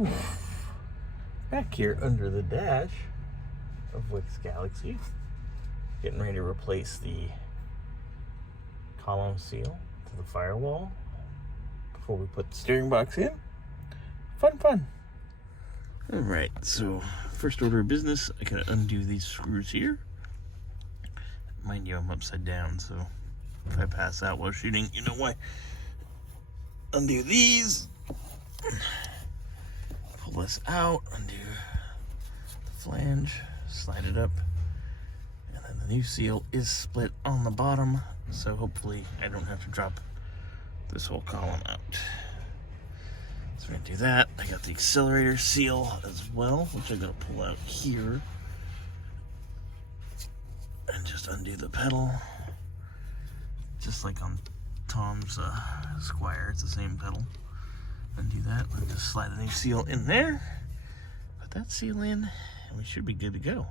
Oof. Back here under the dash of Wick's Galaxie, getting ready to replace the column seal to the firewall before we put the steering box in. Fun. Alright, so first order of business, I gotta undo these screws here. Mind you, I'm upside down, so if I pass out while shooting, you know why. Undo these. Pull this out, undo the flange, slide it up, and then the new seal is split on the bottom, so hopefully I don't have to drop this whole column out. So we're gonna do that. I got the accelerator seal as well, which I'm gonna pull out here and just undo the pedal, just like on Tom's Squire. It's the same pedal. Undo that and just slide the new seal in there, put that seal in, and we should be good to go.